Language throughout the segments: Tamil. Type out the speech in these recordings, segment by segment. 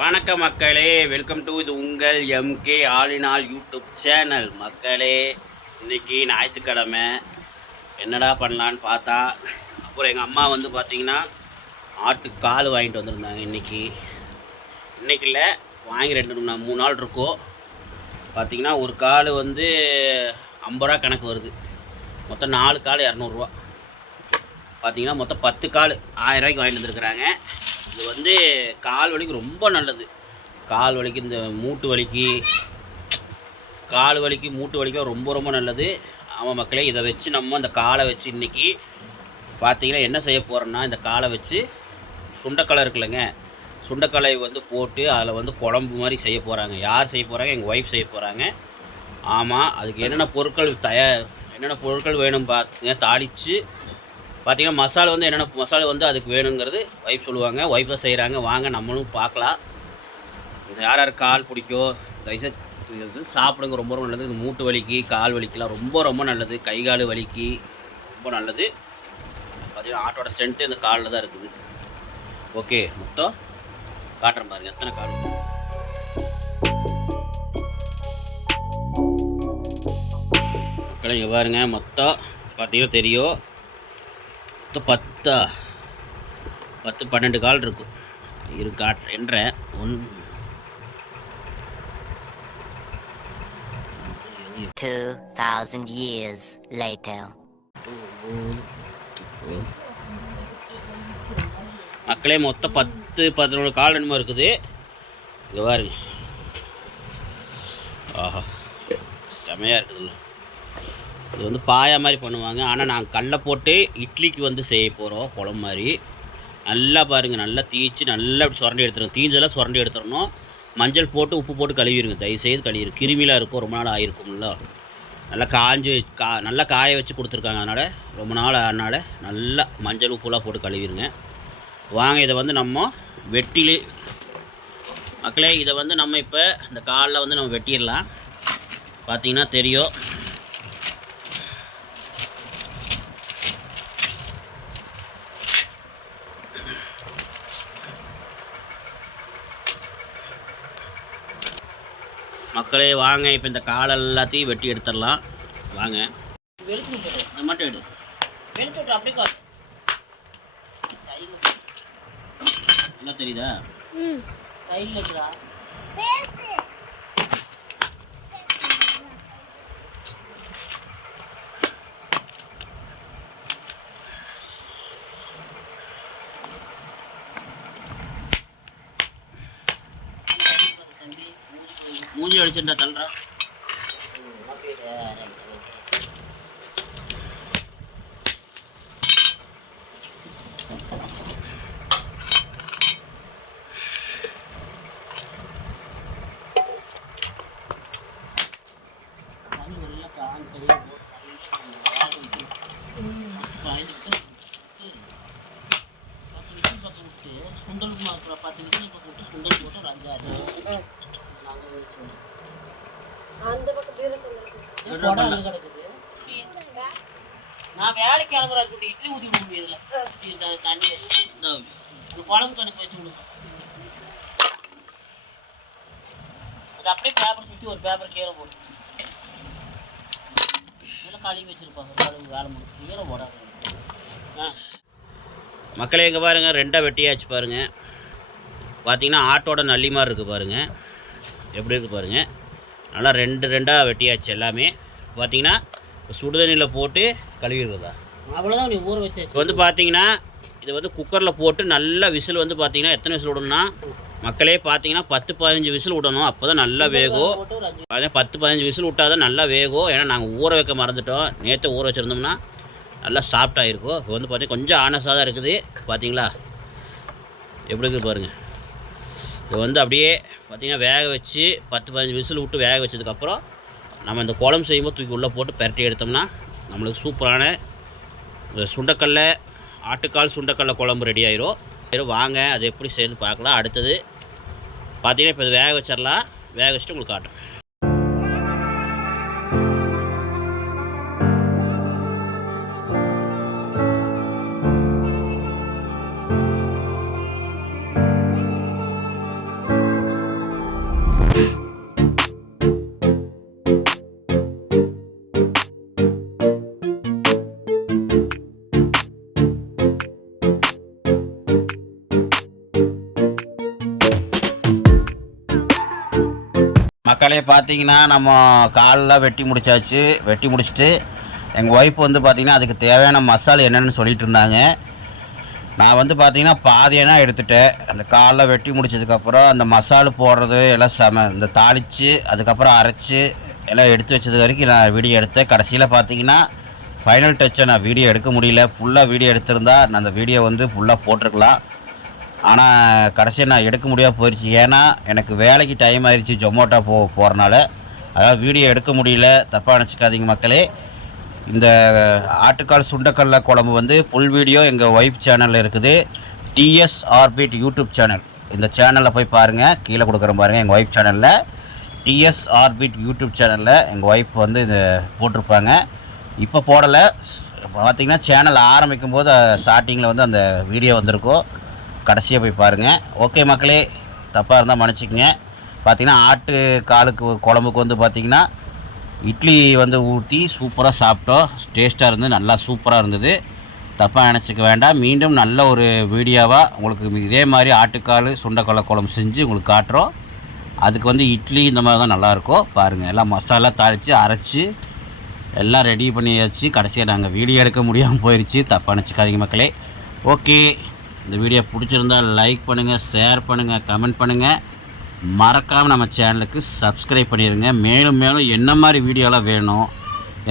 வணக்கம் மக்களே, வெல்கம் டு இது உங்கள் MK all in all YouTube channel. மக்களே, இன்றைக்கி ஞாயிற்றுக்கிழமை என்னடா பண்ணலான்னு பார்த்தா, அப்புறம் எங்கள் அம்மா வந்து பார்த்திங்கன்னா ஆட்டுக்கால் வாங்கிட்டு வந்திருந்தாங்க. இன்றைக்கி இல்லை, வாங்கி 2-3 நாள் இருக்கும். பார்த்திங்கன்னா ஒரு கால் வந்து 50 ரூபா கணக்கு வருது. மொத்தம் 4 கால் 200 ரூபா. பார்த்திங்கன்னா மொத்தம் 10 கால் 1000 ரூபாய்க்கு வாங்கிட்டு வந்துருக்குறாங்க. இது வந்து கால் வலிக்கு ரொம்ப நல்லது. கால் வலிக்கு, இந்த மூட்டு வலிக்கு, கால் வலிக்கு, மூட்டு வலிக்கு ரொம்ப ரொம்ப நல்லது. ஆமாம் மக்களே, இதை வச்சு நம்ம அந்த காலை வச்சு இன்றைக்கி பார்த்திங்கன்னா என்ன செய்ய போகிறோன்னா, இந்த காலை வச்சு சுண்டைக்கலை இருக்குல்லங்க, சுண்டைக்கலை வந்து போட்டு அதில் வந்து குழம்பு மாதிரி செய்ய போகிறாங்க. யார் செய்ய போகிறாங்க? எங்கள் ஒய்ஃப் செய்ய போகிறாங்க. ஆமாம், அதுக்கு என்னென்ன பொருட்கள் வேணும் பார்த்துங்க. தாளித்து பார்த்திங்கன்னா மசாலா வந்து என்னென்ன மசாலா வந்து அதுக்கு வேணுங்கிறது ஒய்ஃப் சொல்லுவாங்க. ஒய்ஃப் தான் செய்கிறாங்க. வாங்க நம்மளும் பார்க்கலாம். யார் யார் கால் பிடிக்கோ தயவுசெய்து சாப்பிடுங்க. ரொம்ப ரொம்ப நல்லது. இது மூட்டு வலிக்கு, கால் வலிக்கெலாம் ரொம்ப ரொம்ப நல்லது. கை கால் வலிக்கு ரொம்ப நல்லது. பார்த்திங்கன்னா ஆட்டோட ஸ்ட்ரென்த்து இந்த காலில் தான் இருக்குது. ஓகே, மொத்தம் காட்டுறேன் பாருங்கள் எத்தனை கால். மக்கள் இங்கே பாருங்கள், மொத்தம் பார்த்திங்கன்னா தெரியும், மொத்தம் 10-12 கால் இருக்கும். என்ற 2000 years later. மக்களே, மொத்தம் 10-11 கால் என்னமோ இருக்குது. இங்கே பாருங்க, ஆஹா செமையாக இருக்குதுல்ல. இது வந்து பாயா மாதிரி பண்ணுவாங்க. ஆனால் நாங்கள் கடலை போட்டு இட்லிக்கு வந்து செய்ய போகிறோம் குழம்பு மாதிரி. நல்லா பாருங்கள், நல்லா தீச்சு நல்லா இப்படி சுரண்டி எடுத்துருங்க. தீஞ்செல்லாம் சுரண்டி எடுத்துடணும். மஞ்சள் போட்டு உப்பு போட்டு கழுவிடுங்க. தயவுசெய்து கழுவிடு. கிருமிலாம் இருக்கும், ரொம்ப நாள் ஆகிருக்கும்ல. நல்லா நல்லா காய வச்சு கொடுத்துருக்காங்க. அதனால் ரொம்ப நாள் அதனால் நல்லா மஞ்சள் உப்புலாம் போட்டு கழுவிடுங்க. வாங்க, இதை வந்து நம்ம மக்களே, இதை வந்து நம்ம இப்போ இந்த காலில் வந்து நம்ம வெட்டிடலாம். பார்த்திங்கன்னா தெரியும். மக்களே வாங்க, இப்போ இந்த காலை எல்லாத்தையும் வெட்டி எடுத்துடலாம். வாங்க, வெளுத்து விட்டு அது மட்டும் எடு. வெளுத்து விட்டு அப்படியே காட்டு. என்ன தெரியுதா? சைடில் இருக்குதா? மூஞ்சி அடிச்சுட்டா தள்ளுறா. சுண்டல் இருக்கிற 10 விசில் போட்டு சுண்டல் போட்டு ஒரு 5-6 அந்த பக்கம் கிடக்குது. நான் வேலைக்கு கிளம்புறா சொல்லி இட்லி ஊற்றி விட முடியல. தண்ணி இந்த குழம்பு கணக்கு வச்சு விடுங்க. அது அப்படியே பேப்பர் சுற்றி ஒரு பேப்பர் கீழே போட்டு இதெல்லாம் கழுவி வச்சுருப்பாங்க. கழுவு வேலை முடியும். கீழே போடாது. மக்களே இங்கே பாருங்கள், 2 வெட்டியாச்சு பாருங்கள். பார்த்திங்கன்னா ஆட்டோட நல்லி மாதிரி இருக்குது பாருங்கள். எப்படி இருக்குது பாருங்கள். நல்லா 2 வெட்டியாச்சு எல்லாமே. பார்த்திங்கன்னா சுடுதண்ணியில் போட்டு கழுவிடுறதா, அவ்வளோதான். நீ ஊற வச்சு வந்து பார்த்திங்கன்னா இது வந்து குக்கரில் போட்டு நல்லா விசில் வந்து பார்த்திங்கன்னா எத்தனை விசில் விடணும்னா மக்களே, பார்த்திங்கன்னா 10-15 விசில் விடணும். அப்போ தான் நல்லா வேகும். அதே 10-15 விசில் விட்டால் தான் நல்லா வேகும். ஏன்னா நாங்கள் ஊற வைக்க மறந்துட்டோம். நேற்று ஊற வச்சுருந்தோம்னா நல்லா சாஃப்டாக இருக்கும். இப்போ வந்து பார்த்திங்கன்னா கொஞ்சம் ஆனஸாக தான் இருக்குது. பார்த்திங்களா எப்படி இருக்குது பாருங்கள். இது வந்து அப்படியே பார்த்திங்கன்னா வேக வச்சு 10-15 விசில் விட்டு வேக வச்சதுக்கப்புறம் நம்ம இந்த குழம்பு செய்யும்போது தூக்கி உள்ளே போட்டு பெரட்டி எடுத்தோம்னா நம்மளுக்கு சூப்பரான ஆட்டுக்கால் சுண்டைக்கல்லை குழம்பு ரெடி ஆயிரும். வாங்க, அது எப்படி செய்து பார்க்கலாம். அடுத்தது பார்த்திங்கன்னா இப்போ இது வேக வச்சிடலாம். வேக வச்சுட்டு உங்களுக்கு காட்டுறேன். மக்களே பார்த்தீங்கன்னா நம்ம காலெலாம் வெட்டி முடிச்சாச்சு. வெட்டி முடிச்சுட்டு எங்கள் ஒய்ஃப் வந்து பார்த்திங்கன்னா அதுக்கு தேவையான மசாலா என்னென்னு சொல்லிகிட்டு இருந்தாங்க. நான் வந்து பார்த்திங்கன்னா பாதியெல்லாம் எடுத்துட்டேன். அந்த காலில் வெட்டி முடிச்சதுக்கப்புறம் அந்த மசாலா போடுறது எல்லாம் இந்த தாளித்து அதுக்கப்புறம் அரைச்சி எல்லாம் எடுத்து வச்சது வரைக்கும் நான் வீடியோ எடுத்தேன். கடைசியில் பார்த்திங்கன்னா ஃபைனல் டச்சை நான் வீடியோ எடுக்க முடியல. ஃபுல்லாக வீடியோ எடுத்திருந்தா நான் அந்த வீடியோ வந்து ஃபுல்லாக போட்டிருக்கலாம். ஆனால் கடைசியாக நான் எடுக்க முடியாமல் போயிடுச்சு. ஏன்னா எனக்கு வேலைக்கு டைம் ஆயிடுச்சு ஜொமோட்டோ போகிறனால. அதாவது வீடியோ எடுக்க முடியல, தப்பாக நினச்சிக்காதீங்க மக்களே. இந்த ஆட்டுக்கால் சுண்டக்கடல குழம்பு வந்து ஃபுல் வீடியோ எங்கள் ஒய்ஃப் சேனலில் இருக்குது. TS orbit YouTube channel. இந்த சேனலில் போய் பாருங்கள், கீழே கொடுக்குறேன் பாருங்கள். எங்கள் ஒய்ஃப் சேனலில் டிஎஸ் ஆர்பிட் யூடியூப் சேனலில் எங்கள் ஒய்ஃப் வந்து இதை போட்டிருப்பாங்க. இப்போ போடலை, பார்த்திங்கன்னா சேனல் ஆரம்பிக்கும் போது ஸ்டார்டிங்கில் வந்து அந்த வீடியோ வந்திருக்கும். கடைசியாக போய் பாருங்கள். ஓகே மக்களே, தப்பாக இருந்தால் மன்னிச்சிக்கங்க. பார்த்திங்கன்னா ஆட்டு காலுக்கு குழம்புக்கு வந்து பார்த்திங்கன்னா இட்லி வந்து ஊற்றி சூப்பராக சாப்பிட்டோம். டேஸ்ட்டாக இருந்து நல்லா சூப்பராக இருந்தது. தப்பாக நினச்சிக்க வேண்டாம். மீண்டும் நல்ல ஒரு வீடியோவாக உங்களுக்கு இதே மாதிரி ஆட்டுக்கால் சுண்டைக்கடலை குழம்பு செஞ்சு உங்களுக்கு காட்டுறோம். அதுக்கு வந்து இட்லி இந்த மாதிரி தான் நல்லாயிருக்கும். பாருங்கள், எல்லாம் மசாலா தாளித்து அரைச்சி எல்லாம் ரெடி பண்ணியாச்சு. கடைசியாக நாங்கள் வீடியோ எடுக்க முடியாமல் போயிடுச்சு. தப்பாக நினச்சிக்காதீங்க மக்களே. ஓகே, இந்த வீடியோ பிடிச்சிருந்தால் லைக் பண்ணுங்கள், ஷேர் பண்ணுங்கள், கமெண்ட் பண்ணுங்கள். மறக்காமல் நம்ம சேனலுக்கு சப்ஸ்கிரைப் பண்ணிடுங்க. மேலும் மேலும் என்ன மாதிரி வீடியோலாம் வேணும்,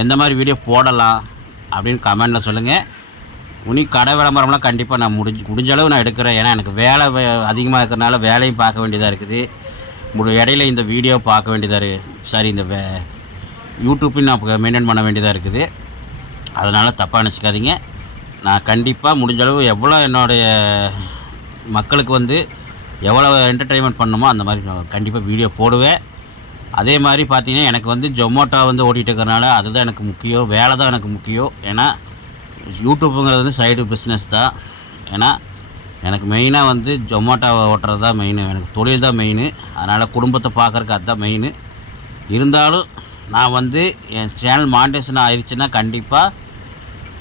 எந்த மாதிரி வீடியோ போடலாம் அப்படின்னு கமெண்டில் சொல்லுங்கள். உனி கடை விளம்பரம்லாம் கண்டிப்பாக நான் முடிஞ்ச அளவு நான் எடுக்கிறேன். ஏன்னா எனக்கு வேலை அதிகமாக இருக்கிறனால வேலையும் பார்க்க வேண்டியதாக இருக்குது. இடையில இந்த வீடியோ பார்க்க வேண்டியதாக இருக்குது. இந்த யூடியூப்பையும் நான் மெயின்டைன் பண்ண வேண்டியதாக இருக்குது. அதனால் தப்பாக நினச்சிக்காதீங்க. நான் கண்டிப்பாக முடிஞ்ச அளவு எவ்வளோ என்னுடைய மக்களுக்கு வந்து எவ்வளோ என்டர்டெயின்மெண்ட் பண்ணணுமோ அந்த மாதிரி நான் கண்டிப்பாக வீடியோ போடுவேன். அதே மாதிரி பார்த்திங்கன்னா எனக்கு வந்து ஜொமோட்டோ வந்து ஓட்டிகிட்டு இருக்கிறனால அதுதான் எனக்கு முக்கியம், வேலை தான் எனக்கு முக்கியம். ஏன்னா யூடியூப்புங்கிறது வந்து சைடு பிஸ்னஸ் தான். ஏன்னா எனக்கு மெயினாக வந்து ஜொமோட்டோ ஓட்டுறது தான் மெயின், எனக்கு தொழில் தான் மெயின். அதனால் குடும்பத்தை பார்க்குறக்கு அதுதான் மெயின். இருந்தாலும் நான் வந்து என் சேனல் மானிட்டேஷன் ஆயிடுச்சுன்னா கண்டிப்பாக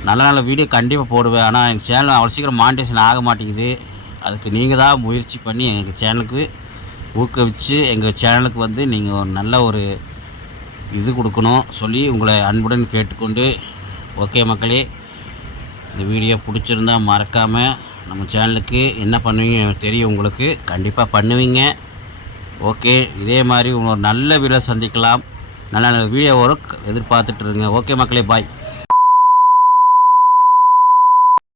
நல்ல நல்ல வீடியோ கண்டிப்பாக போடுவேன். ஆனால் எங்கள் சேனல் அவ்வளோ சீக்கிரம் மானிட்டேஷன் ஆக மாட்டேங்குது. அதுக்கு நீங்கள் தான் முயற்சி பண்ணி எங்கள் சேனலுக்கு ஊக்குவிச்சு எங்கள் சேனலுக்கு வந்து நீங்கள் ஒரு நல்ல ஒரு இது கொடுக்கணும் சொல்லி உங்களை அன்புடன் கேட்டுக்கொண்டு, ஓகே மக்களே, இந்த வீடியோ பிடிச்சிருந்தா மறக்காமல் நம்ம சேனலுக்கு என்ன பண்ணுவீங்க தெரியும், உங்களுக்கு கண்டிப்பாக பண்ணுவீங்க. ஓகே, இதே மாதிரி ஒரு நல்ல வீடியோ சந்திக்கலாம். நல்ல நல்ல வீடியோ வரும், எதிர்பார்த்துட்ருங்க. ஓகே மக்களே, பாய்.